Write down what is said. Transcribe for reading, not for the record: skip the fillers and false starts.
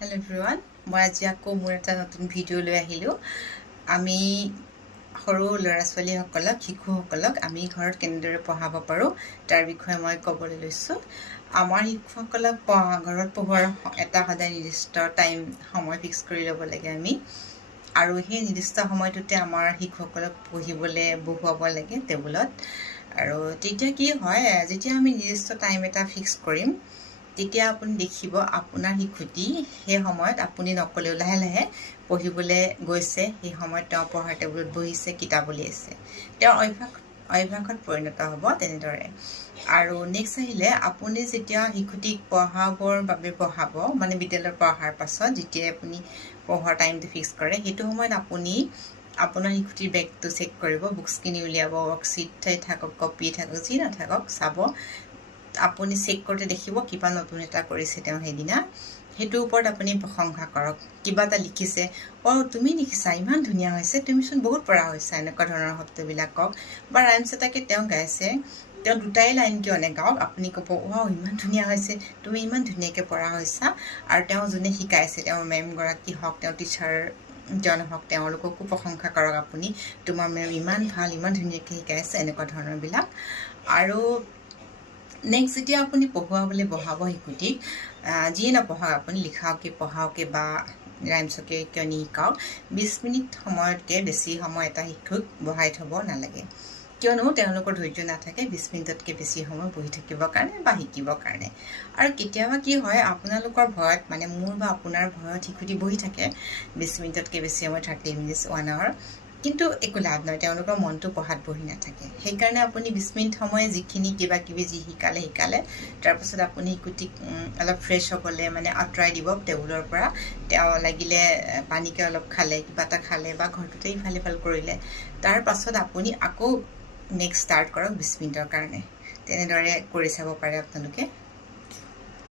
Hello everyone, মই আজি আকৌ মোৰ এটা নতুন ভিডিঅ' লৈ আহিলোঁ। আমি সৰু ল'ৰা ছোৱালীসকলক শিশুসকলক আমি ঘৰত কেনেদৰে পঢ়াব পাৰোঁ তাৰ বিষয়ে মই ক'বলৈ লৈছোঁ। আমাৰ শিশুসকলক ঘৰত পঢ়োৱাৰ এটা সদায় নিৰ্দিষ্ট সময় ফিক্স কৰি ল'ব লাগে আমি, আৰু সেই নিৰ্দিষ্ট সময়টোতে আমাৰ শিশুসকলক পঢ়িবলৈ বহুৱাব লাগে টেবুলত। আৰু তেতিয়া কি হয়, যেতিয়া আমি নিৰ্দিষ্ট টাইম এটা ফিক্স কৰিম তেতিয়া আপুনি দেখিব আপোনাৰ শিশুটি সেই সময়ত আপুনি নকলেও লাহে লাহে পঢ়িবলৈ গৈছে, সেই সময়ত তেওঁ পঢ়াৰ টেবুলত বহিছে, কিতাপ উলিয়াইছে, তেওঁৰ অভ্যাসত পৰিণত হ'ব তেনেদৰে। আৰু নেক্সট আহিলে আপুনি যেতিয়া শিশুটিক পঢ়াবৰ বাবে বহাব, মানে বিদ্যালয়ত পঢ়াৰ পাছত যেতিয়া আপুনি পঢ়াৰ টাইমটো ফিক্স কৰে, সেইটো সময়ত আপুনি আপোনাৰ শিশুটিৰ বেগটো চেক কৰিব, বুকছখিনি উলিয়াব, ৱৰ্কশ্বিট থাকক, কপি থাকক, যি নাথাকক চাব। আপুনি চেক কৰোঁতে দেখিব কিবা নতুন এটা কৰিছে তেওঁ সেইদিনা, সেইটোৰ ওপৰত আপুনি প্ৰশংসা কৰক। কিবা এটা লিখিছে, তুমি লিখিছা, ইমান ধুনীয়া হৈছে, তুমিচোন বহুত পঢ়া হৈছা, এনেকুৱা ধৰণৰ শব্দবিলাক কওক। বা ৰাইমছ এটাকে তেওঁ গাইছে, তেওঁ দুটাই লাইন কিয় নেগাওক, আপুনি ক'ব ইমান ধুনীয়া হৈছে, তুমি ইমান ধুনীয়াকৈ পঢ়া হৈছা। আৰু তেওঁ যোনে শিকাইছে, তেওঁৰ মেমগৰাকী হওক, তেওঁ টিচাৰ জন হওক, তেওঁলোককো প্ৰশংসা কৰক আপুনি, তোমাৰ মেম ইমান ভাল, ইমান ধুনীয়াকৈ শিকাইছে, এনেকুৱা ধৰণৰবিলাক। আৰু নেক্সট যেতিয়া আপুনি পঢ়ুৱাবলৈ বহাব শিশুটিক, যিয়ে নপঢ়াওক আপুনি, লিখাওকে পঢ়াওকে বা ৰাইমছকে কিয় নিশিকাওক, 20 মিনিট সময়তকৈ বেছি সময় এটা শিশুক বহাই থ'ব নালাগে, কিয়নো তেওঁলোকৰ ধৈৰ্য নাথাকে 20 মিনিটতকৈ বেছি সময় বহি থাকিবৰ কাৰণে বা শিকিবৰ কাৰণে। আৰু কেতিয়াবা কি হয়, আপোনালোকৰ ভয়ত, মানে মোৰ বা আপোনাৰ ভয়ত শিশুটি বহি থাকে 20 মিনিটতকৈ বেছি সময়, 30 মিনিটছ, 1 hour, কিন্তু একো লাভ নহয়, তেওঁলোকৰ মনটো পঢ়াত বহি নাথাকে। সেইকাৰণে আপুনি 20 মিনিট সময় যিখিনি কিবা কিবি যি শিকালে তাৰপাছত আপুনি শিশুটিক অলপ ফ্ৰেছ হ'বলৈ মানে আঁতৰাই দিব টেবুলৰ পৰা। তেওঁ লাগিলে পানীকে অলপ খালে, কিবা এটা খালে, বা ঘৰটোতে ইফাল সিফাল কৰিলে, তাৰ পাছত আপুনি আকৌ নেক্সট ষ্টাৰ্ট কৰক 20 মিনিটৰ কাৰণে। তেনেদৰে কৰি চাব পাৰে আপোনালোকে।